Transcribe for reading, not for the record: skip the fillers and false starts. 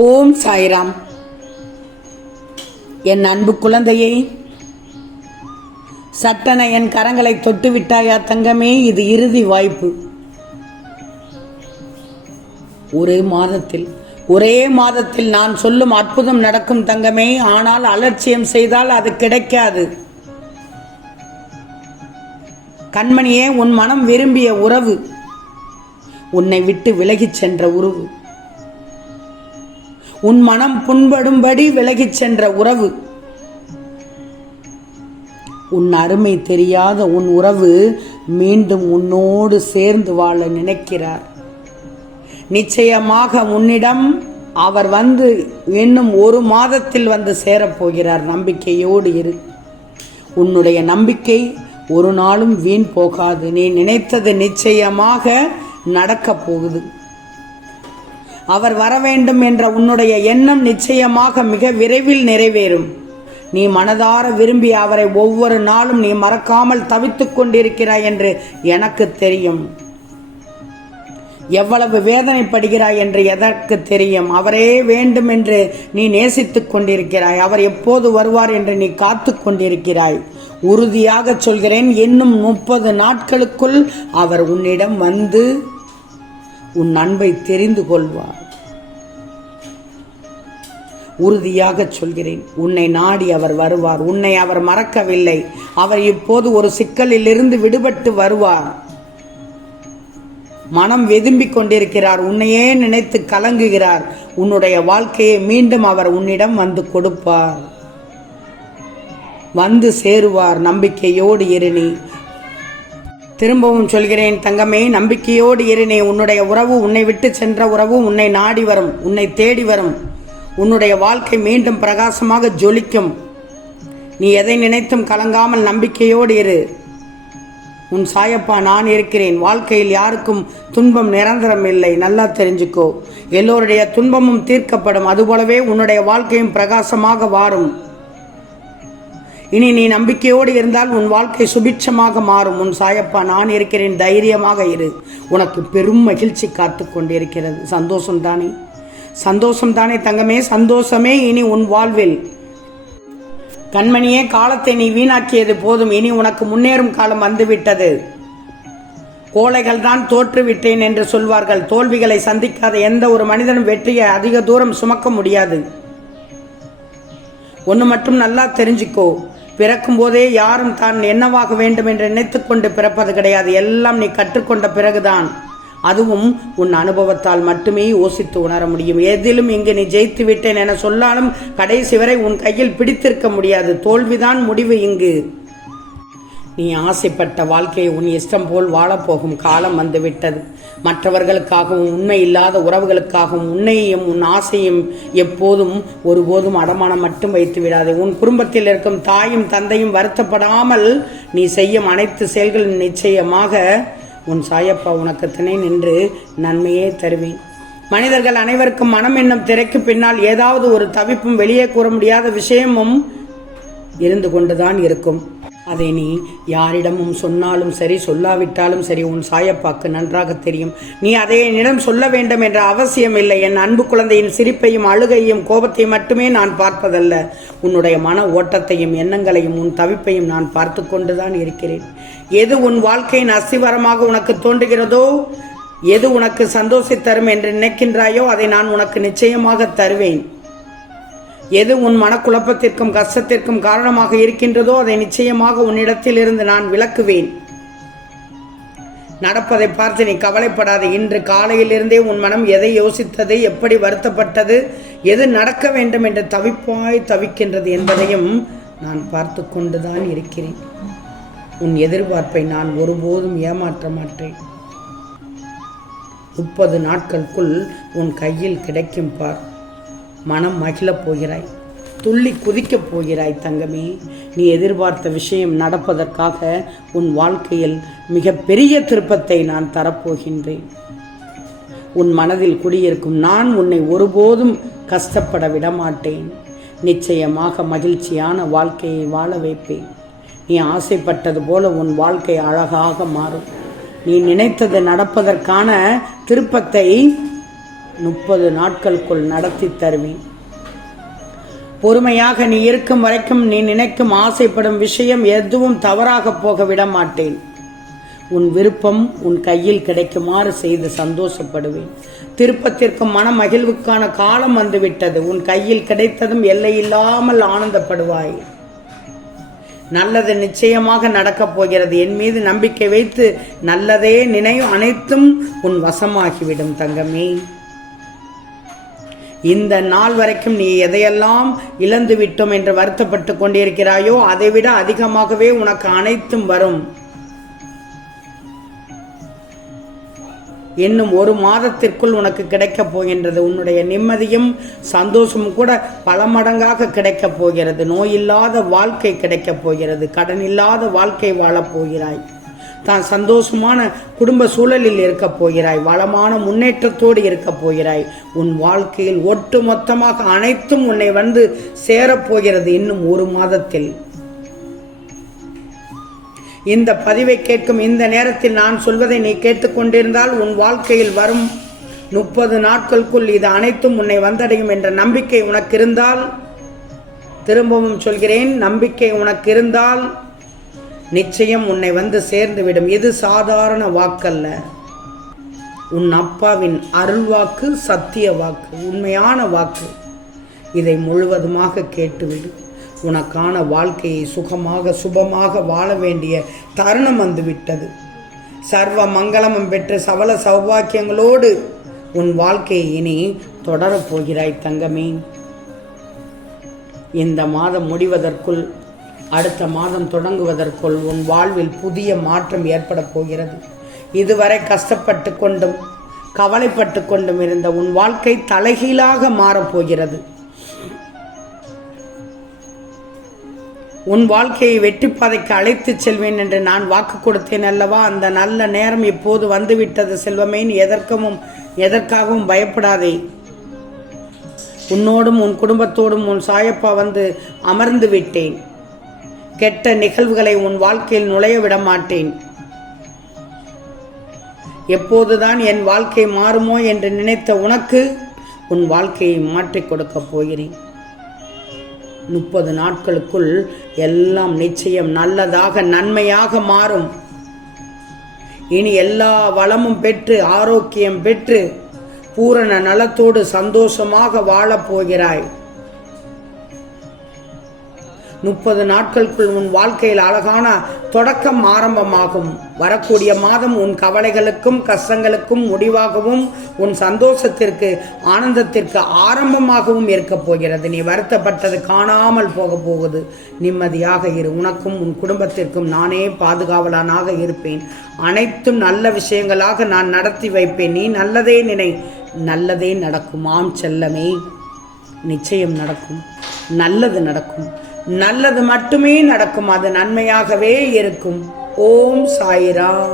ஓம் சாய்ராம். என் அன்பு குழந்தையே, சட்டென என் கரங்களை தொட்டு விட்டாயா தங்கமே? இது இறுதி வாய்ப்பு. ஒரே மாதத்தில் நான் சொல்லும் அற்புதம் நடக்கும் தங்கமே. ஆனால் அலட்சியம் செய்தால் அது கிடைக்காது. கண்மணியே, உன் மனம் விரும்பிய உறவு, உன்னை விட்டு விலகிச் சென்ற உறவு, உன் மனம் புண்படும்படி விலகிச் சென்ற உறவு, உன் அருமை தெரியாத உன் உறவு மீண்டும் உன்னோடு சேர்ந்து வாழ நினைக்கிறார். நிச்சயமாக உன்னிடம் அவர் வந்து இன்னும் 1 மாதத்தில் வந்து சேரப்போகிறார். நம்பிக்கையோடு இரு. உன்னுடைய நம்பிக்கை ஒரு நாளும் வீண் போகாது. நீ நினைத்தது நிச்சயமாக நடக்கப் போகுது. அவர் வர வேண்டும் என்ற உன்னுடைய எண்ணம் நிச்சயமாக மிக விரைவில் நிறைவேறும். நீ மனதார விரும்பி அவரை ஒவ்வொரு நாளும் நீ மறக்காமல் தவித்துக் கொண்டிருக்கிறாய் என்று எனக்கு தெரியும். எவ்வளவு வேதனைப்படுகிறாய் என்று எதற்கு தெரியும். அவரே வேண்டும் என்று நீ நேசித்துக் கொண்டிருக்கிறாய். அவர் எப்போது வருவார் என்று நீ காத்து கொண்டிருக்கிறாய். உறுதியாக சொல்கிறேன், இன்னும் 30 நாட்களுக்குள் அவர் உன்னிடம் வந்து உன் அன்பை தெரிந்து கொள்வார். உறுதியாக சொல்கிறேன், உன்னை நாடி அவர் வருவார். உன்னை அவர் மறக்கவில்லை. அவர் இப்போது ஒரு சிக்கலில் இருந்து விடுபட்டு வருவார். மனம் வெதும்பிக் கொண்டிருக்கிறார். உன்னையே நினைத்து கலங்குகிறார். உன்னுடைய வாழ்க்கையை மீண்டும் அவர் உன்னிடம் வந்து கொடுப்பார், வந்து சேருவார். நம்பிக்கையோடு இரு. திரும்பவும் சொல்கிறேன் தங்கமே, நம்பிக்கையோடு இரு. உன்னுடைய உறவு, உன்னை விட்டு சென்ற உறவு உன்னை நாடி வரும், உன்னை தேடி வரும். உன்னுடைய வாழ்க்கை மீண்டும் பிரகாசமாக ஜொலிக்கும். நீ எதை நினைத்தும் கலங்காமல் நம்பிக்கையோடு இரு. உன் சாயப்பா நான் இருக்கிறேன். வாழ்க்கையில் யாருக்கும் துன்பம் நிரந்தரம் இல்லை. நல்லா தெரிஞ்சுக்கோ. எல்லோருடைய துன்பமும் தீர்க்கப்படும். அதுபோலவே உன்னுடைய வாழ்க்கையும் பிரகாசமாக வாரும். இனி நீ நம்பிக்கையோடு இருந்தால் உன் வாழ்க்கை சுபிட்சமாக மாறும். உன் சாயப்பா நான் இருக்கிறேன். தைரியமாக இரு. உனக்கு பெரும் மகிழ்ச்சி காத்து கொண்டிருக்கிறது. சந்தோஷம்தானே? சந்தோஷம்தானே தங்கமே? சந்தோஷமே இனி உன் வாழ்வில். கண்மணியே, காலத்தை நீ வீணாக்கியது போதும். இனி உனக்கு முன்னேறும் காலம் வந்துவிட்டது. கோழைகள் தான் தோற்றுவிட்டேன் என்று சொல்வார்கள். தோல்விகளை சந்திக்காத எந்த ஒரு மனிதனும் வெற்றியை அதிக தூரம் சுமக்க முடியாது. ஒன்று மட்டும் நல்லா தெரிஞ்சுக்கோ. பிறக்கும் போதே யாரும் தான் என்னவாக வேண்டும் என்று நினைத்துக்கொண்டு பிறப்பது கிடையாது. எல்லாம் நீ கற்றுக்கொண்ட பிறகுதான், அதுவும் உன் அனுபவத்தால் மட்டுமே யோசித்து உணர முடியும். எதிலும் இங்கு நீ ஜெயித்து விட்டேன் என சொல்லாலும் கடைசி வரை உன் கையில் பிடித்திருக்க முடியாது. தோல்விதான் முடிவு. இங்கு நீ ஆசைப்பட்ட வாழ்க்கையை உன் இஷ்டம் போல் வாழப்போகும் காலம் வந்துவிட்டது. மற்றவர்களுக்காகவும் உண்மை இல்லாத உறவுகளுக்காகவும் உன்னையும் உன் ஆசையும் எப்போதும் ஒருபோதும் அடமானம் மட்டும் வைத்து விடாதே. உன் குடும்பத்தில் இருக்கும் தாயும் தந்தையும் வருத்தப்படாமல் நீ செய்யும் அனைத்து செயல்களும் நிச்சயமாக உன் சாயப்பா உனக்கு துணை நின்று நன்மையே தருவேன். மனிதர்கள் அனைவருக்கும் மனம் என்னும் திரைக்கு பின்னால் ஏதாவது ஒரு தவிப்பும் வெளியே கூற முடியாத விஷயமும் இருந்து கொண்டுதான் இருக்கும். அதை நீ யாரிடமும் சொன்னாலும் சரி, சொல்லாவிட்டாலும் சரி, உன் சாயப்பாக்கு நன்றாக தெரியும். நீ அதை என்னிடம் சொல்ல வேண்டும் என்ற அவசியம் இல்லை. என் அன்பு குழந்தையின் சிரிப்பையும் அழுகையும் கோபத்தையும் மட்டுமே நான் பார்ப்பதல்ல, உன்னுடைய மன ஓட்டத்தையும் எண்ணங்களையும் உன் தவிப்பையும் நான் பார்த்து கொண்டுதான் இருக்கிறேன். எது உன் வாழ்க்கையின் அஸ்திவாரமாக உனக்கு தோன்றுகிறதோ, எது உனக்கு சந்தோஷத்தரும் என்று நினைக்கின்றாயோ அதை நான் உனக்கு நிச்சயமாக தருவேன். எது உன் மனக்குழப்பத்திற்கும் கஷ்டத்திற்கும் காரணமாக இருக்கின்றதோ அதை நிச்சயமாக உன்னிடத்தில் இருந்து நான் விலக்குவேன். நடப்பதை பார்த்து நீ கவலைப்படாது. இன்று காலையிலிருந்தே உன் மனம் எதை யோசித்தது, எப்படி வருத்தப்பட்டது, எது நடக்க வேண்டும் என்று தவிக்கின்றது என்பதையும் நான் பார்த்து கொண்டுதான் இருக்கிறேன். உன் எதிர்பார்ப்பை நான் ஒருபோதும் ஏமாற்ற மாட்டேன். 30 நாட்களுக்குள் உன் கையில் கிடைக்கும் பார். மனம் மகிழப் போகிறாய், துள்ளி குதிக்கப் போகிறாய் தங்கமே. நீ எதிர்பார்த்த விஷயம் நடப்பதற்காக உன் வாழ்க்கையில் மிக பெரிய திருப்பத்தை நான் தரப்போகின்றேன். உன் மனதில் குடியிருக்கும் நான் உன்னை ஒருபோதும் கஷ்டப்பட விடமாட்டேன். நிச்சயமாக மகிழ்ச்சியான வாழ்க்கையை வாழ வைப்பேன். நீ ஆசைப்பட்டது போல உன் வாழ்க்கை அழகாக மாறும். நீ நினைத்தது நடப்பதற்கான திருப்பத்தை 30 நாட்களுக்குள் நடத்தி தருவேன். பொறுமையாக நீ இருக்கும் வரைக்கும் நீ நினைக்கும் ஆசைப்படும் விஷயம் எதுவும் தவறாக போக விட மாட்டேன். உன் விருப்பம் உன் கையில் கிடைக்குமாறு செய்து சந்தோஷப்படுவேன். திருப்பத்திற்கும் மன மகிழ்வுக்கான காலம் வந்துவிட்டது. உன் கையில் கிடைத்ததும் எல்லையில்லாமல் ஆனந்தப்படுவாய். நல்லது நிச்சயமாக நடக்கப் போகிறது. என் மீது நம்பிக்கை வைத்து நல்லதே நினைவு, அனைத்தும் உன் வசமாகிவிடும் தங்கமே. இந்த நாள் வரைக்கும் நீ எதையெல்லாம் இழந்து விட்டோம் என்று வருத்தப்பட்டு கொண்டிருக்கிறாயோ அதைவிட அதிகமாகவே உனக்கு அனைத்தும் வரும். இன்னும் 1 மாதத்திற்குள் உனக்கு கிடைக்கப் போகின்றது. உன்னுடைய நிம்மதியும் சந்தோஷமும் கூட பல மடங்காக கிடைக்கப் போகிறது. நோயில்லாத வாழ்க்கை கிடைக்கப் போகிறது. கடன் இல்லாத வாழ்க்கை வாழப் போகிறாய். தான் சந்தோஷமான குடும்ப சூழலில் இருக்கப் போகிறாய். வளமான முன்னேற்றத்தோடு இருக்கப் போகிறாய். உன் வாழ்க்கையில் ஒட்டு மொத்தமாக அனைத்தும் உன்னை வந்து சேரப்போகிறது இன்னும் 1 மாதத்தில். இந்த பதிவை கேட்கும் இந்த நேரத்தில் நான் சொல்வதை நீ கேட்டுக்கொண்டிருந்தால் உன் வாழ்க்கையில் வரும் 30 நாட்களுக்குள் இது அனைத்தும் உன்னை வந்தடையும் என்ற நம்பிக்கை உனக்கு இருந்தால், திரும்பவும் சொல்கிறேன், நம்பிக்கை உனக்கு இருந்தால் நிச்சயம் உன்னை வந்து சேர்ந்துவிடும். இது சாதாரண வாக்கல்ல. உன் அப்பாவின் அருள் வாக்கு, சத்திய வாக்கு, உண்மையான வாக்கு. இதை முழுவதுமாக கேட்டுவிடு. உனக்கான வாழ்க்கையை சுகமாக சுபமாக வாழ வேண்டிய தருணம் வந்துவிட்டது. சர்வ மங்களமும் பெற்று சகல சௌபாக்கியங்களோடு உன் வாழ்க்கையை இனி தொடரப் போகிறாய் தங்கமே. இந்த மாதம் முடிவதற்குள், அடுத்த மாதம் தொடங்குவதற்குள் உன் வாழ்வில் புதிய மாற்றம் ஏற்பட போகிறது. இதுவரை கஷ்டப்பட்டு கொண்டும் கவலைப்பட்டு கொண்டும் இருந்த உன் வாழ்க்கை தலைகீழாக மாறப்போகிறது. உன் வாழ்க்கையை வெற்றிப்பாதைக்கு அழைத்து செல்வேன் என்று நான் வாக்கு கொடுத்தேன் அல்லவா? அந்த நல்ல நேரம் இப்போது வந்துவிட்டது செல்வமே. எதற்காகவும் பயப்படாதே. உன்னோடும் உன் குடும்பத்தோடும் உன் சாயப்பா வந்து அமர்ந்து விட்டேன். கெட்ட நிகழ்வுகளை உன் வாழ்க்கையில் நுழைய விட மாட்டேன். எப்போதுதான் என் வாழ்க்கை மாறுமோ என்று நினைத்த உனக்கு உன் வாழ்க்கையை மாற்றிக் கொடுக்கப் போகிறேன். 30 நாட்களுக்குள் எல்லாம் நிச்சயம் நல்லதாக நன்மையாக மாறும். இனி எல்லா வளமும் பெற்று ஆரோக்கியம் பெற்று பூரண நலத்தோடு சந்தோஷமாக வாழப் போகிறாய். 30 நாட்களுக்குள் உன் வாழ்க்கையில் அழகான தொடக்கம் ஆரம்பமாகும். வரக்கூடிய மாதம் உன் கவலைகளுக்கும் கஷ்டங்களுக்கும் முடிவாகவும் உன் சந்தோஷத்திற்கு ஆனந்தத்திற்கு ஆரம்பமாகவும் இருக்கப் போகிறது. நீ வருத்தப்பட்டது காணாமல் போக போகுது. நிம்மதியாக இரு. உனக்கும் உன் குடும்பத்திற்கும் நானே பாதுகாவலனாக இருப்பேன். அனைத்தும் நல்ல விஷயங்களாக நான் நடத்தி வைப்பேன். நீ நல்லதே நினை, நல்லதே நடக்கும். ஆம் செல்லமே, நிச்சயம் நடக்கும். நல்லது நடக்கும். நல்லது மட்டுமே நடக்கும். அது நன்மையாகவே இருக்கும். ஓம் சாய்ராம்.